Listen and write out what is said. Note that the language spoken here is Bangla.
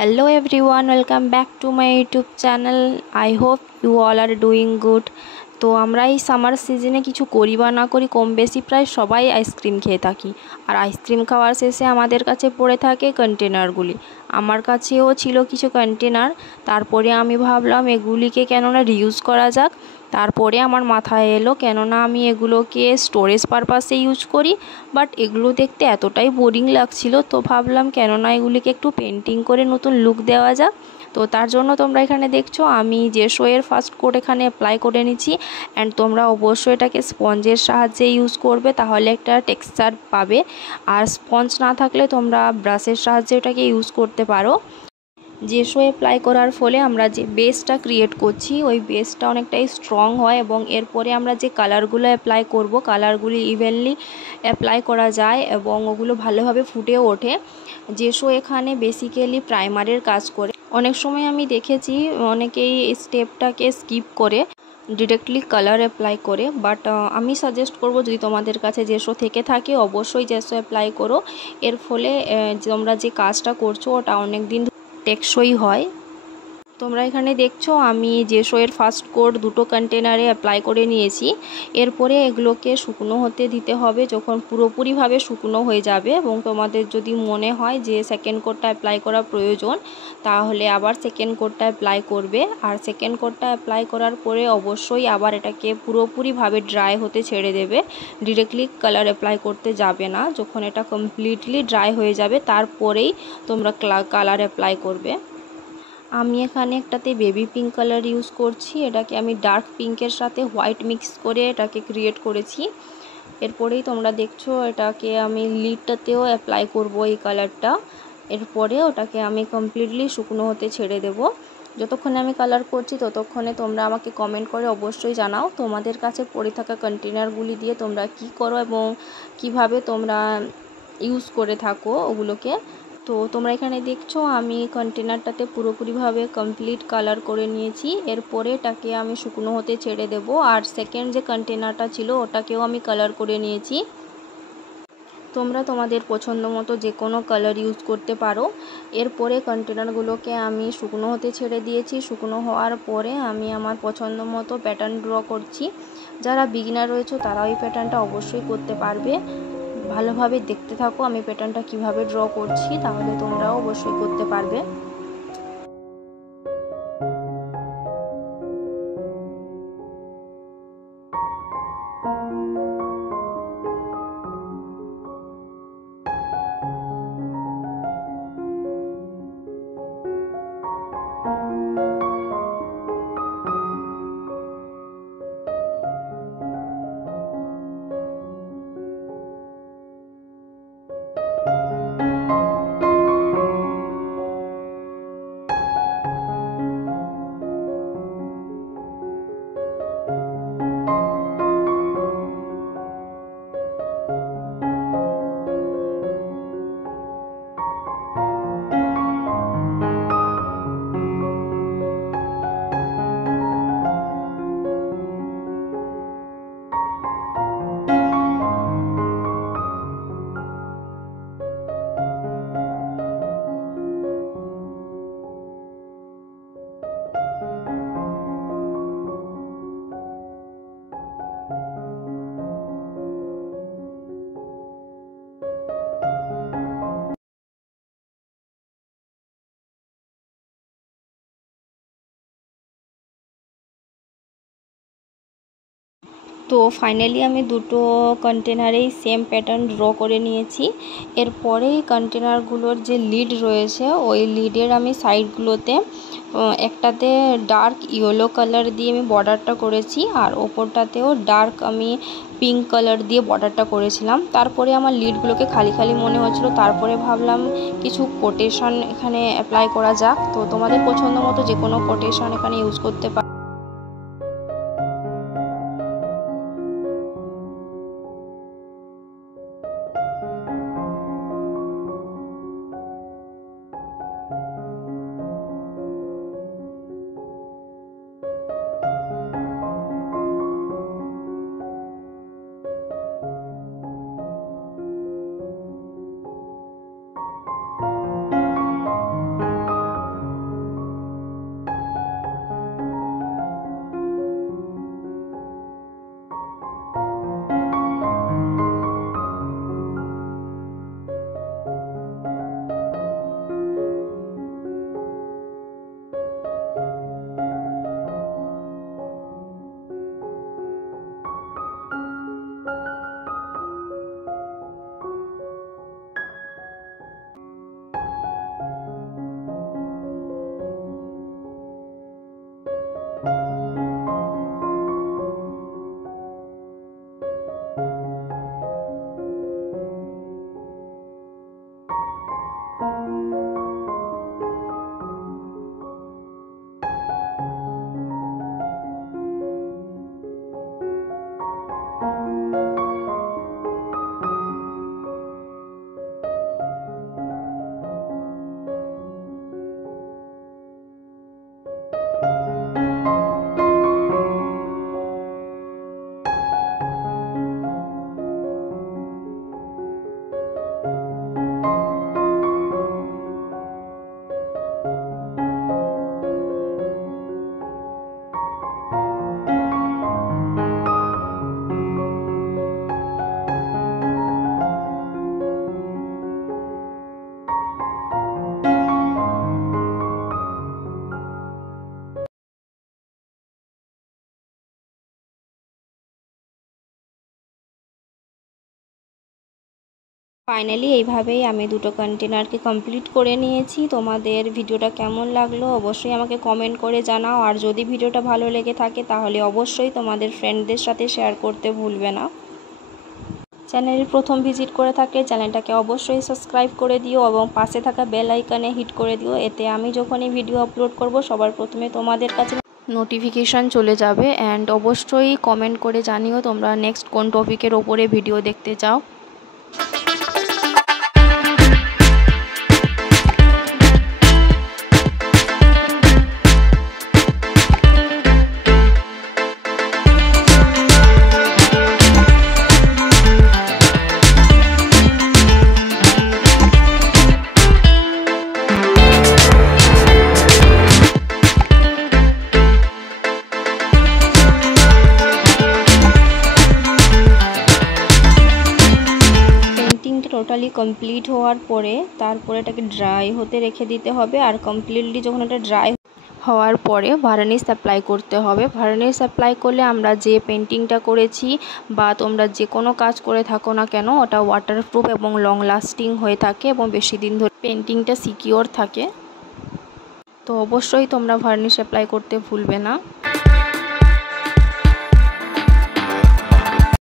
Hello everyone, welcome back to my YouTube channel. I hope you all are doing good. তো আমরা এই সামার সিজনে কিছু করি বা না করি কম বেশি প্রায় সবাই আইসক্রিম খেয়ে থাকি। আর আইসক্রিম খাওয়ার শেষে আমাদের কাছে পড়ে থাকে কন্টেনারগুলি। আমার কাছেও ছিল কিছু কন্টেনার। তারপরে আমি ভাবলাম এগুলিকে কেননা রিউজ করা যাক। তারপরে আমার মাথায় এলো কেননা আমি এগুলোকে স্টোরেজ পারপাসে ইউজ করি, বাট এগুলো দেখতে এতটাই বোরিং লাগছিল, তো ভাবলাম কেননা এগুলিকে একটু পেন্টিং করে নতুন লুক দেওয়া যাক। তো তার জন্য তোমরা এখানে দেখছো আমি জেসো এর ফার্স্ট কোট এখানে অ্যাপ্লাই করে নিচ্ছি। অ্যান্ড তোমরা অবশ্যই এটাকে স্পঞ্জের সাহায্যে ইউজ করবে, তাহলে একটা টেক্সচার পাবে। আর স্পঞ্জ না থাকলে তোমরা ব্রাশের সাহায্যে এটাকে ইউজ করতে পারো। জেসো অ্যাপ্লাই করার ফলে আমরা যে বেসটা ক্রিয়েট করছি ওই বেসটা অনেকটাই স্ট্রং হয়, এবং এরপরে আমরা যে কালারগুলো অ্যাপ্লাই করব কালারগুলি ইভেনলি অ্যাপ্লাই করা যায় এবং ওগুলো ভালোভাবে ফুটেও ওঠে। জেসো এখানে বেসিক্যালি প্রাইমারের কাজ করে। অনেক সময় আমি দেখেছি অনেকেই এই স্টেপটাকে স্কিপ করে ডিরেক্টলি কালার অ্যাপ্লাই করে, বাট আমি সাজেস্ট করব যদি তোমাদের কাছে জেসো থেকে থাকে অবশ্যই জেসো অ্যাপ্লাই করো। এর ফলে তোমরা যে কাজটা করছো ওটা অনেক দিন টেকসই হয়। তোমরা এখানে দেখছো আমি জেসো এর ফার্স্ট কোট দুটো কন্টেনারে অ্যাপ্লাই করে নিয়েছি। এরপরে এগুলোকে শুকনো হতে দিতে হবে। যখন পুরোপুরিভাবে শুকনো হয়ে যাবে এবং তোমাদের যদি মনে হয় যে সেকেন্ড কোটটা অ্যাপ্লাই করা প্রয়োজন, তাহলে আবার সেকেন্ড কোটটা অ্যাপ্লাই করবে। আর সেকেন্ড কোটটা অ্যাপ্লাই করার পরে অবশ্যই আবার এটাকে পুরোপুরিভাবে ড্রাই হতে ছেড়ে দেবে। ডিরেক্টলি কালার অ্যাপ্লাই করতে যাবে না। যখন এটা কমপ্লিটলি ড্রাই হয়ে যাবে তারপরেই তোমরা কালার অ্যাপ্লাই করবে। আমি এখানে একটাতে বেবি পিঙ্ক কালার ইউজ করছি। এটাকে আমি ডার্ক পিঙ্কের সাথে হোয়াইট মিক্স করে এটাকে ক্রিয়েট করেছি। এরপরেই তোমরা দেখছো এটাকে আমি লিডটাতেও অ্যাপ্লাই করব এই কালারটা। এরপরে ওটাকে আমি কমপ্লিটলি শুকনো হতে ছেড়ে দেব। যতক্ষণে আমি কালার করছি ততক্ষণে তোমরা আমাকে কমেন্ট করে অবশ্যই জানাও তোমাদের কাছে পড়ে থাকা কন্টেনারগুলি দিয়ে তোমরা কি করো এবং কিভাবে তোমরা ইউজ করে থাকো ওগুলোকে। তো তোমরা এখানে দেখছো আমি কন্টেনারটাতে পুরোপুরিভাবে কমপ্লিট কালার করে নিয়েছি। এরপরে এটাকে আমি শুকনো হতে ছেড়ে দেব। আর সেকেন্ড যে কন্টেনারটা ছিল ওটাকেও আমি কালার করে নিয়েছি। তোমরা তোমাদের পছন্দ মতো যে কোনো কালার ইউজ করতে পারো। এরপরে কন্টেনারগুলোকে আমি শুকনো হতে ছেড়ে দিয়েছি। শুকনো হওয়ার পরে আমি আমার পছন্দ মতো প্যাটার্ন ড্র করছি। যারা বিগিনার রয়েছে তারা ওই প্যাটার্নটা অবশ্যই করতে পারবে। ভালোভাবে দেখতে থাকো আমি প্যাটার্নটা কিভাবে ড্র করছি, তাহলে তোমরাও অবশ্যই করতে পারবে। তো ফাইনালি আমি দুটো কন্টেনারেই সেম প্যাটার্ন ড্র করে নিয়েছি। এরপরেই কন্টেনারগুলোর যে লিড রয়েছে ওই লিডের আমি সাইডগুলোতে একটাতে ডার্ক ইয়েলো কালার দিয়ে আমি বর্ডারটা করেছি, আর ওপরটাতেও ডার্ক আমি পিঙ্ক কালার দিয়ে বর্ডারটা করেছিলাম। তারপরে আমার লিডগুলোকে খালি খালি মনে হচ্ছিলো, তারপরে ভাবলাম কিছু কোটেশন এখানে অ্যাপ্লাই করা যাক। তো তোমাদের পছন্দ মতো যে কোনো কোটেশন এখানে ইউজ করতে পারো। ফাইনালি এইভাবেই আমি দুটো কন্টেনারকে কমপ্লিট করে নিয়েছি। তোমাদের ভিডিওটা কেমন লাগলো অবশ্যই আমাকে কমেন্ট করে জানাও। আর যদি ভিডিওটা ভালো লেগে থাকে তাহলে অবশ্যই তোমাদের ফ্রেন্ডদের সাথে শেয়ার করতে ভুলবে না। চ্যানেলে প্রথম ভিজিট করে থাকলে চ্যানেলটাকে অবশ্যই সাবস্ক্রাইব করে দিও এবং পাশে থাকা বেল আইকনে হিট করে দিও। এতে আমি যখনই ভিডিও আপলোড করব সবার প্রথমে তোমাদের কাছে নোটিফিকেশান চলে যাবে। অ্যান্ড অবশ্যই কমেন্ট করে জানিও তোমরা নেক্সট কোন টপিকের ওপরে ভিডিও দেখতে চাও। টোটালি কমপ্লিট হওয়ার পরে তারপরে এটাকে ড্রাই হতে রেখে দিতে হবে। আর কমপ্লিটলি যখন এটা ড্রাই হওয়ার পরে ভার্নিশ অ্যাপ্লাই করতে হবে। ভার্নিশ অ্যাপ্লাই করলে আমরা যে পেন্টিংটা করেছি বা তোমরা যে কোনো কাজ করে থাকো না কেন ওটা ওয়াটারপ্রুফ এবং লং লাস্টিং হয়ে থাকে এবং বেশি দিন ধরে পেন্টিংটা সিকিওর থাকে। তো অবশ্যই তোমরা ভার্নিশ অ্যাপ্লাই করতে ভুলবে না।